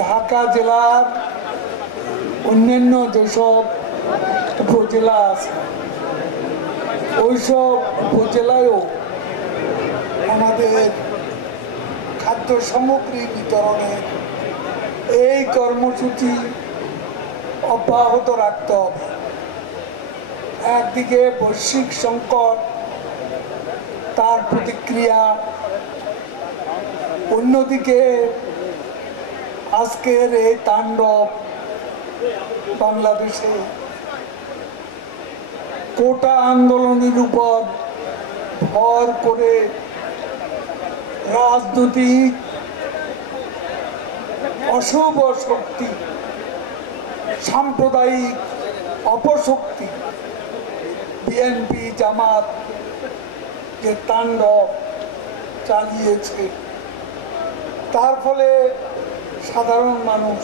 ঢাকা জেলার অন্যান্য যেসব উপজেলা আছে ওইসব উপজেলায়ও আমাদের খাদ্য সামগ্রী বিতরণের এই কর্মসূচি অব্যাহত রাখতে হবে। একদিকে বৈশ্বিক সংকট, তার প্রতিক্রিয়া, অন্যদিকে আজকের এই তাণ্ডব বাংলাদেশে কোটা আন্দোলনের উপর ভর করে রাজনৈতিক অশুভ শক্তি, সাম্প্রদায়িক অপশক্তি বিএনপি জামাত যে তাণ্ডব চালিয়েছে, তার ফলে সাধারণ মানুষ,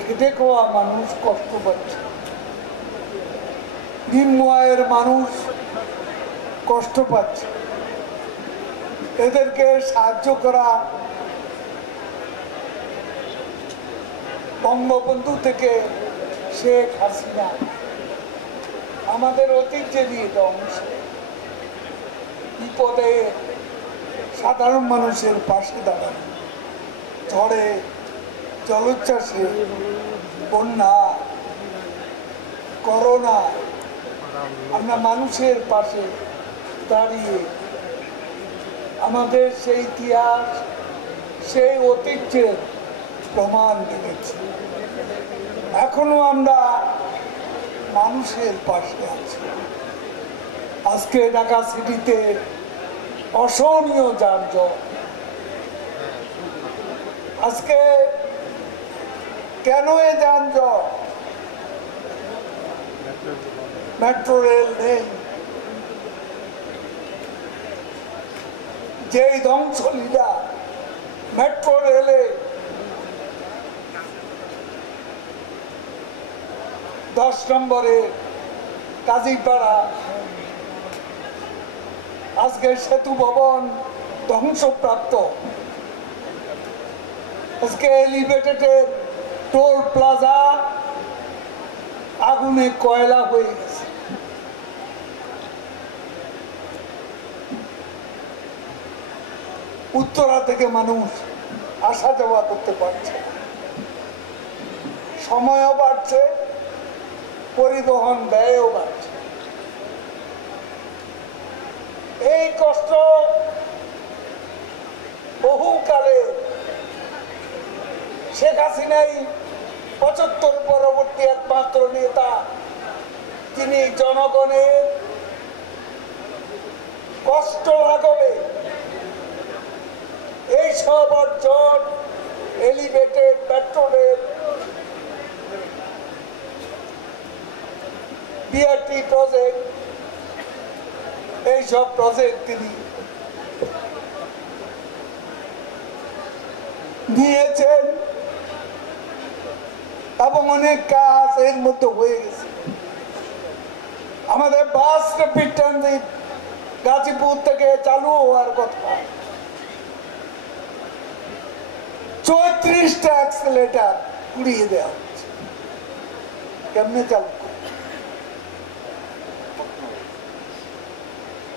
খেটে খাওয়া মানুষ কষ্ট পাচ্ছে, নিম্ন আয়ের মানুষ কষ্ট পাচ্ছে। এদেরকে সাহায্য করা বঙ্গবন্ধু থেকে শেখ হাসিনা আমাদের ঐতিহ্যেরই এটা অংশ। বিপদে সাধারণ মানুষের পাশে দাঁড়ানো, ঝড়ে, জলোচ্ছ্বাসে, বন্যা, করোনা, আমরা মানুষের পাশে দাঁড়িয়ে আমাদের সেই ইতিহাস, সেই ঐতিহ্যের প্রমাণ দিয়েছি। এখনো আমরা মানুষের পাশে আছি। আজকে ঢাকা সিটিতে অসহনীয় যানজট। আজকে কেন এই যানজট? মেট্রো রেল নেই। যেই ধ্বংসলীলা মেট্রো রেলে 10 নম্বরে কাজীপাড়া, আজকে সেতু ভবন ধ্বংসপ্রাপ্ত। আজকে এলিভেটেডের টোল প্লাজা আগুনে কয়লা হয়ে গেছে। উত্তরা থেকে মানুষ আসা যাওয়া করতে পারছে, সময়ও বাড়ছে, পরিবহন ব্যয়ও বাড়ছে। এই কষ্ট বহুকালে শেখ হাসিনাই 75 পরবর্তী একমাত্র নেতা, তিনি জনগণের কষ্ট লাঘবে এইসব অর্জন, elevated metro rail, BRT project, এইসব প্রজেক্ট তিনি নিয়েছেন এবং অনেক কাজ এর মধ্যে হয়ে গেছে। আমাদের বাস র্যাপিড ট্রানজিট গাজীপুর থেকে চালু হওয়ার কথা, 34টা অ্যাক্সিলারেটর পুড়িয়ে দেওয়া হচ্ছে। কেমনে চালু?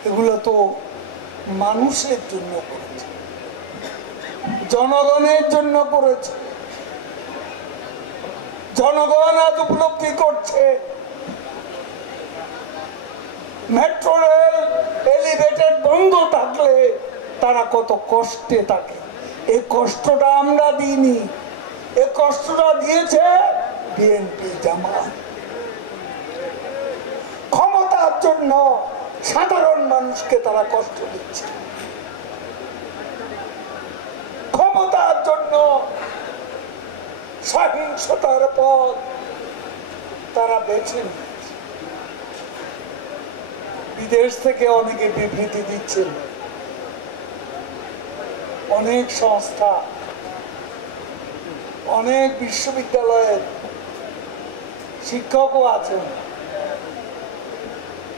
এগুলো তো মানুষের জন্য করেছে, জনগণের জন্য করেছে। জনগণ আজ উপলব্ধি করছে মেট্রো রেল এলিভেটেড বন্ধ থাকলে তারা কত কষ্টে থাকে। এই কষ্টটা আমরা দিইনি, এই কষ্টটা দিয়েছে বিএনপি জামাত। ক্ষমতার জন্য সাধারণ মানুষকে তারা কষ্ট দিচ্ছে, ক্ষমতার জন্য সহিংসতার পথ তারা বেছে নিয়েছে। বিদেশ থেকে অনেকে বিবৃতি দিচ্ছেন, অনেক সংস্থা, অনেক বিশ্ববিদ্যালয়ের শিক্ষকও আছেন,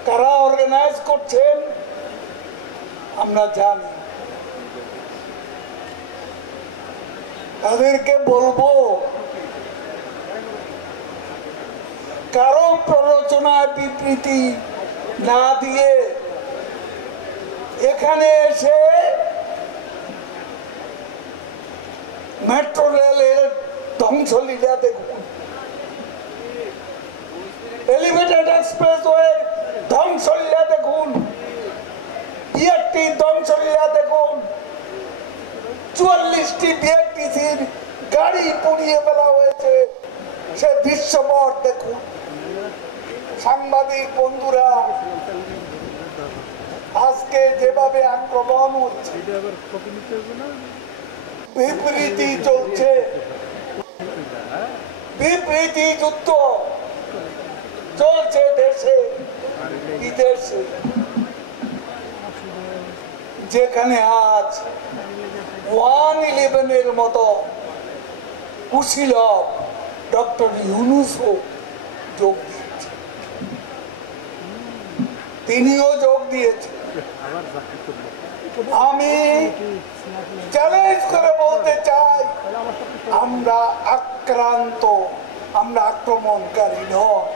কারা অর্গানাইজ করছেন আমরা জানি। তাদেরকে বলবো, কারো প্ররোচনায় বিবৃতি না দিয়ে এখানে এসে মেট্রো রেলের ধ্বংসলীলা দেখুন, এলিভেটেড এক্সপ্রেসওয়ে ধ্বংসলীলা দেখুন, বিআরটি ধ্বংসলীলা দেখুন, 44টি বিআরটিসির গাড়ি পুড়িয়ে ফেলা হয়েছে, সে দৃশ্যপট দেখুন। সাংবাদিক বন্ধুরা, আজকে যেভাবে আক্রমণ হচ্ছে, বিবৃতি চলছে, বিবৃতি যুদ্ধ চলছে দেশে বিদেশে, যেখানে আজ 111-এর মতো কুশীলব ডক্টর ইউনূসও যোগ দিয়েছে, তিনিও যোগ দিয়েছেন। আমি চ্যালেঞ্জ করে বলতে চাই, আমরা আক্রান্ত, আমরা আক্রমণকারী নয়।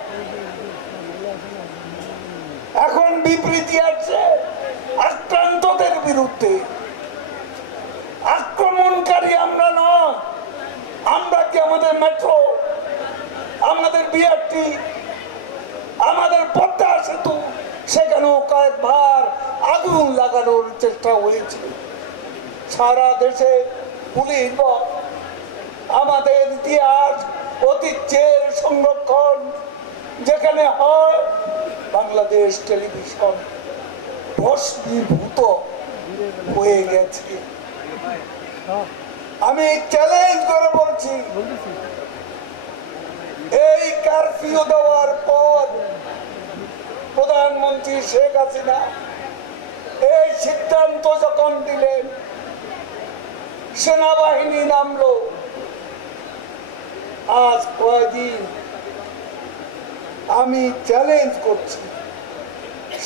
এখন বিবৃতি আছে আক্রান্তদের বিরুদ্ধে, আক্রমণকারী আমরা নয়। আমরা কি আমাদের মেট্রো, আমাদের বিআরটি, আমাদের পদ্মা সেতু, সেখানেও কয়েকবার আগুন লাগানোর চেষ্টা হয়েছে। সারা দেশে পুলিশ, আমাদের ইতিহাস, ঐতিহ্যের সংরক্ষণ যেখানে হয়, বাংলাদেশ টেলিভিশন ভস্মীভূত হয়ে গেছে। আমি চ্যালেঞ্জ করে বলছি, এই কারফিউ দেওয়ার পর প্রধানমন্ত্রী শেখ হাসিনা এই সিদ্ধান্ত যখন দিলেন, সেনাবাহিনী নামলো। আজ কয়েকদিন আমি চ্যালেঞ্জ করছি,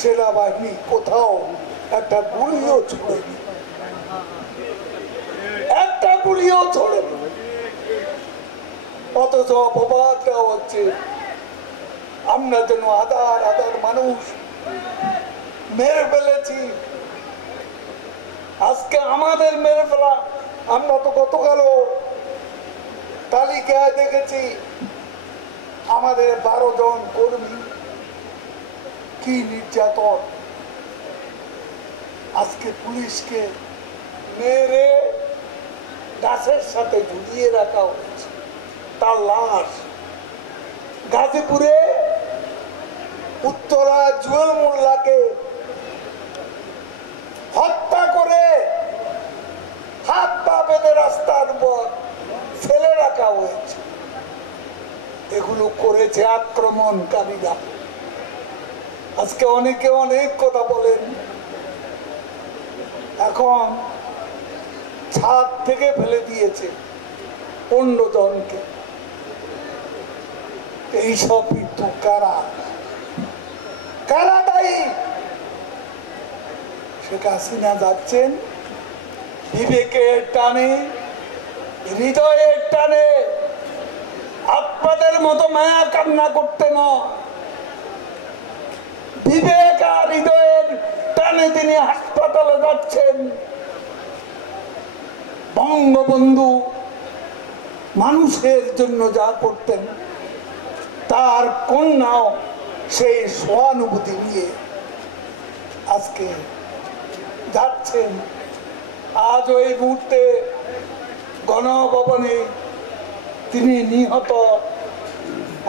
সেনাবাহিনী কোথাও একটা গুলিও ছোড়েনি, একটা গুলিও ছোড়েনি। অথচ অপবাদ দেওয়া হচ্ছে আমরা যেন হাজার হাজার মানুষ মেরে ফেলেছি। আজকে আমাদের মেরে ফেলা, আমরা তো গতকালও তালিকায় দেখেছি আমাদের 12 জন কর্মী, কি নির্যাতন। আজকে পুলিশকে মেরে গাছের সাথে ঝুলিয়ে রাখা হয়েছে, তার লাশ। গাজীপুরে উত্তরা জুয়েল মোল্লাকে হত্যা করে হাত পা বেঁধে রাস্তার উপর ফেলে রাখা হয়েছে। এগুলো করেছে আক্রমণকারীরা। আজকে অনেকে অনেক কথা বলেন, এখন ছাদ থেকে ফেলে দিয়েছে 15 জনকে। এইসব মৃত্যু কারা কারা দায়ী? শেখ হাসিনা যাচ্ছেন বিবেকের টানে, হৃদয়ের টানে, আপনাদের মতো মায়া কান্না করতে নয়, বিবেক আর হৃদয়ের টানে তিনি হাসপাতালে যাচ্ছেন। বঙ্গবন্ধু মানুষের জন্য যা করতেন, তার কন্যাও সেই সহানুভূতি নিয়ে আজকে যাচ্ছেন। আজ ওই মুহূর্তে গণভবনে তিনি নিহত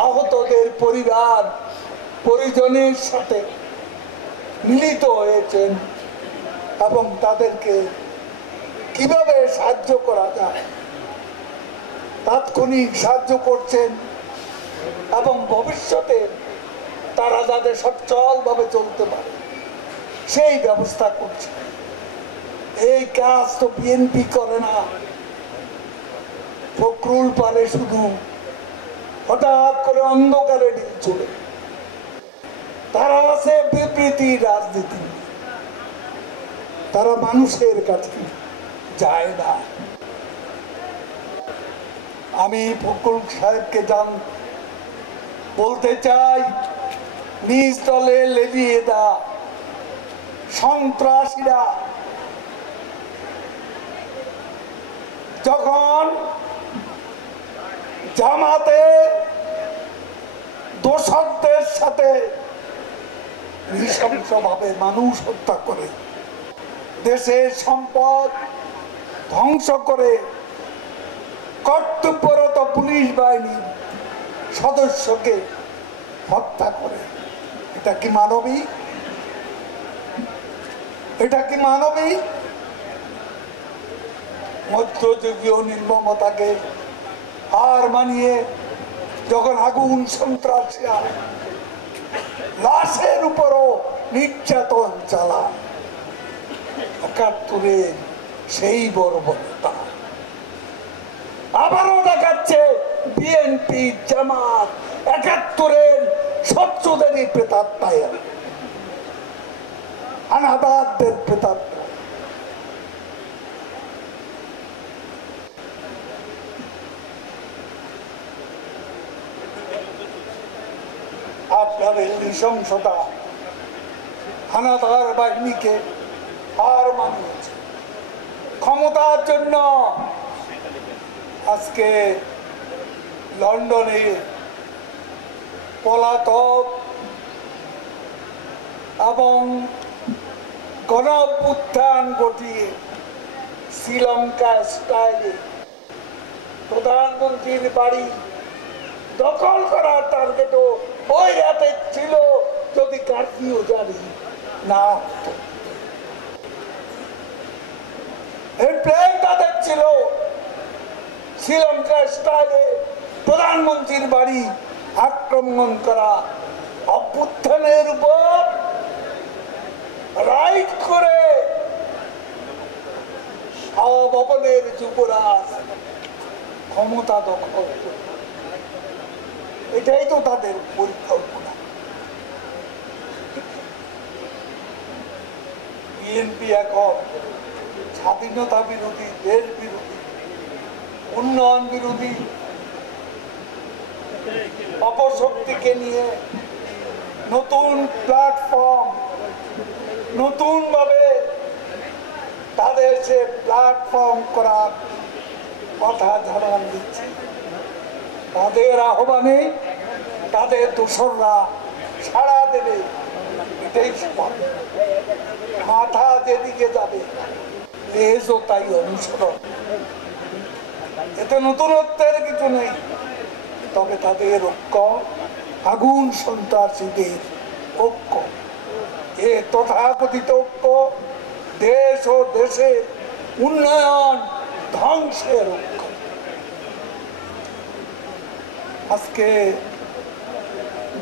আহতদের পরিবার পরিজনের সাথে মিলিত হয়েছেন এবং তাদেরকে কিভাবে সাহায্য করা যায় তাৎক্ষণিক সাহায্য করছেন এবং ভবিষ্যতে তারা যাতে সচ্ছলভাবে চলতে পারে সেই ব্যবস্থা করছে। এই কাজ তো বিএনপি করে না, ফখরুল পারে শুধু হঠাৎ করে অন্ধকারে ঢিল চলে। তারা আছে বিবৃতি রাজনীতি, তারা মানুষের কাছে যায় না। আমি ফখরুল সাহেবকে বলতে চাই, নিজ দলে লেলিয়ে দা সন্ত্রাসীরা যখন জামাতের দোসরদের সাথে নৃশংসভাবে মানুষ হত্যা করে, দেশের সম্পদ ধ্বংস করে, কর্তব্যরত পুলিশ বাহিনীর সদস্যকে হত্যা করে, এটা কি মানবিক? এটা কি মানবিক? মধ্যযুগীয় নির্মমতাকে হার মানিয়ে যখন আগুন সন্ত্রাসীরা লাশের উপরও নির্যাতন চালায়, ৭১ সেই বর্বরতা আবারও দেখাচ্ছে বিএনপি, জামাত, ৭১ শত্রুদেরই প্রেতাত্মায়, আনাদারদের প্রেতাত্মা। আপনাদের নৃশংসতা হানাদার বাহিনীকে হার মানিয়েছে। ক্ষমতার জন্য আজকে লন্ডনে পলাতক এবং গণঅভ্যুত্থান ঘটিয়ে শ্রীলঙ্কা স্টাইলে প্রধানমন্ত্রীর বাড়ি দখল করার টার্গেটও ওই রাতে ছিল, যদি কারফিউ জারি না হতো। এই প্ল্যান তাদের ছিল শ্রীলঙ্কা স্টাইলে প্রধানমন্ত্রীর বাড়ি আক্রমণ করা, অভ্যুত্থানের উপর রাইড করে ভবনের যুবরাজ ক্ষমতা দখল করে। এটাই তো তাদের পরিকল্পনা। বিএনপি এখন স্বাধীনতা বিরোধী, দেশ বিরোধী, উন্নয়ন বিরোধী অপশক্তিকে নিয়ে নতুন প্ল্যাটফর্ম, নতুন ভাবে তাদের সে প্ল্যাটফর্ম করার কথা জানান দিচ্ছে। তাদের আহ্বানে তাদের দোসররা সাড়া দেবে, এটাই স্বাভাবিক। মাথা যেদিকে যাবে লেজও তাই অনুসরণ। এতে নতুনত্বের কিছু নেই, তবে তাদের ঐক্য, আগুন সন্ত্রাসীদের ঐক্য, এ তথাকথিত ঐক্য দেশ ও দেশের উন্নয়ন ধ্বংসের ঐক্য। আজকে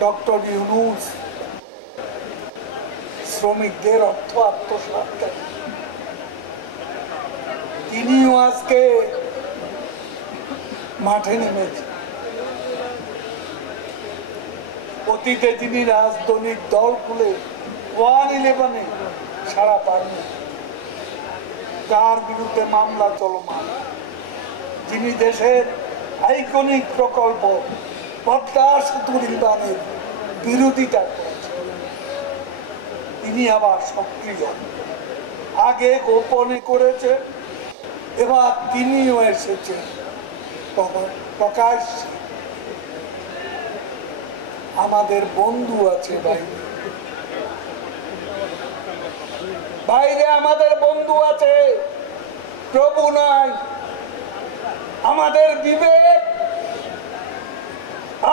ডক্টর ইউনূস শ্রমিকদের অর্থ আত্মসাৎ করেন, তিনিও আজকে মাঠে নেমেছেন। অতীতে তিনি রাজনৈতিক দল খুলে 111-এ সারা পাননি, যার বিরুদ্ধে মামলা চলমান, যিনি দেশের আইকনিক প্রকল্প পদ্মা সেতু নির্মাণের বিরোধিতা করেছেন, তিনি আবার সক্রিয়। আগে গোপনে করেছেন, এবার তিনিও এসেছেন প্রকাশ্যে। আমাদের বন্ধু আছে বাইরে, বাইরে আমাদের বন্ধু আছে, প্রভু নয়। আমাদের বিবেক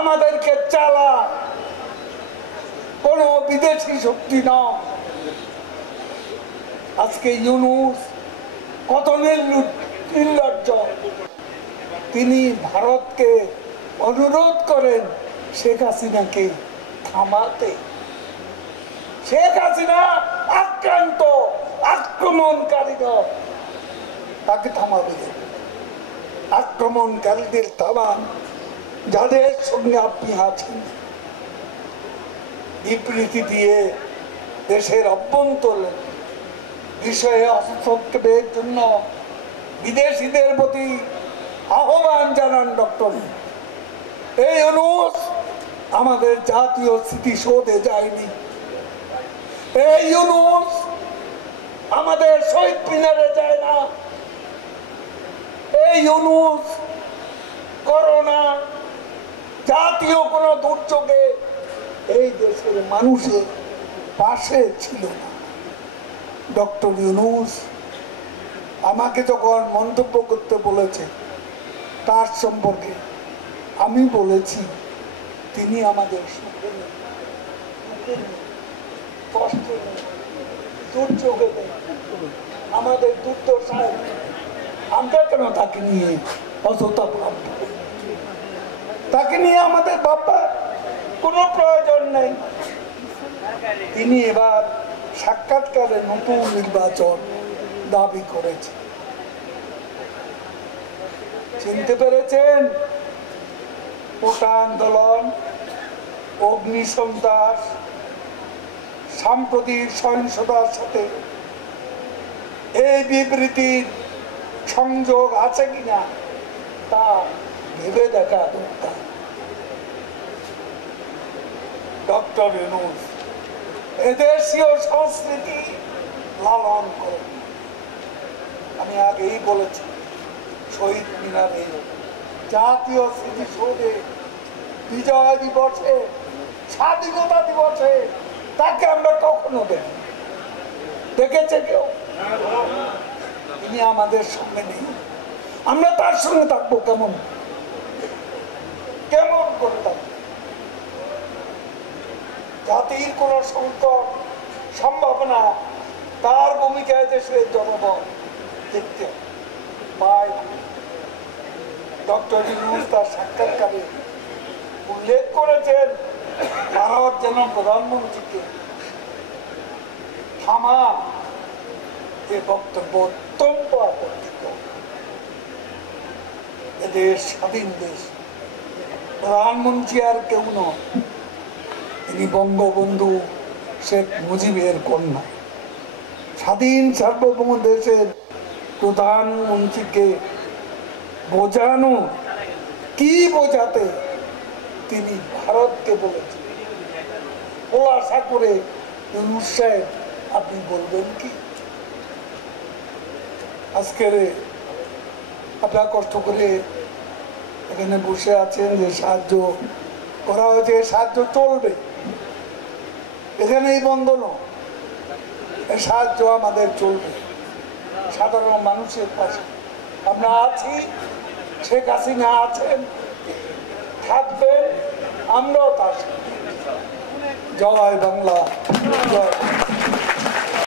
আমাদেরকে চালা, কোন বিদেশি শক্তি নয়। আজকে ইউনূস কত নির্লজ্জ, তিনি ভারতকে অনুরোধ করেন শেখ হাসিনাকে থামাতে। শেখ হাসিনা আক্রান্ত, আক্রমণকারী নয়, তাকে থামাবে। আক্রমণকারীদের থামান, যাদের সঙ্গে আপনি আছেন। বিবৃতি দিয়ে দেশের অভ্যন্তরীণ বিষয়ে হস্তক্ষেপের জন্য বিদেশিদের প্রতি আহ্বান জানান। জানান ডক্টর, এই ইউনূস আমাদের জাতীয় স্মৃতিসৌধে যায়নি, এই ইউনূস আমাদের শহীদ মিনারে যায় না, এই ইউনূস করোনা জাতীয় কোন দুর্যোগে এই দেশের মানুষের পাশে ছিল না। ডক্টর ইউনূস আমাকে যখন মন্তব্য করতে বলেছে তার সম্পর্কে আমি বলেছি তিনি আমাদের সুখে নেই, দুঃখে নেই, কষ্টে নেই, দুর্যোগে নেই, আমাদের দুর্দশায় আমরা কেন তাকে নিয়ে অযথা ভাবব? তাকে নিয়ে আমাদের ভাববার কোনো প্রয়োজন নেই। তিনি এবার সাক্ষাৎকারে নতুন নির্বাচন দাবি করেছে। চিনতে পেরেছেন? কোটা আন্দোলন, অগ্নিসন্ত্রাস, সাম্প্রতিক সহিংসতার সাথে এই বিবৃতির সংযোগ আছে কিনা তা ভেবে দেখা দরকার। ডক্টর ইউনূস এদেশীয় সংস্কৃতি লালন করেন। আমি আগেই বলেছি, শহীদ মিনারে, জাতীয় স্মৃতিসৌধে, বিজয় দিবসে, স্বাধীনতা দিবসে তাকে আমরা কখনো দেখি? দেখেছে কেউ? তিনি আমাদের সঙ্গে নেই, আমরা তার সঙ্গে থাকবো কেমন? কেমন করে থাকবো? জাতির কোন সংকট সম্ভাবনা তার ভূমিকায় দেশের জনগণ দেখতে পায়। ডক্টর ইউনূস তার সাক্ষাৎকারে উল্লেখ করেছেন ভারত যেন প্রধানমন্ত্রীকে থামান, এ বক্তব্য অত্যন্ত আপত্তিত। এদেশ স্বাধীন দেশ, প্রধানমন্ত্রী আর কেউ নয়, তিনি বঙ্গবন্ধু শেখ মুজিবের কন্যা। স্বাধীন সার্বভৌম দেশের প্রধানমন্ত্রীকে বোঝানো, কি বোঝাতে তিনি ভারতকে বলেছেন, খোলাসা করে ইউনূস সাহেব আপনি বলবেন কি? আজকের আপনারা কষ্ট করে এখানে বসে আছেন, যে সাহায্য করা হয়েছে, সাহায্য চলবে, এখানেই বন্ধ নয়, সাহায্য আমাদের চলবে সাধারণ মানুষের পাশে। আমরা আছি, শেখ হাসিনা আছেন, থাকবেন, আমরাও তার সাথে। জয় বাংলা, জয়।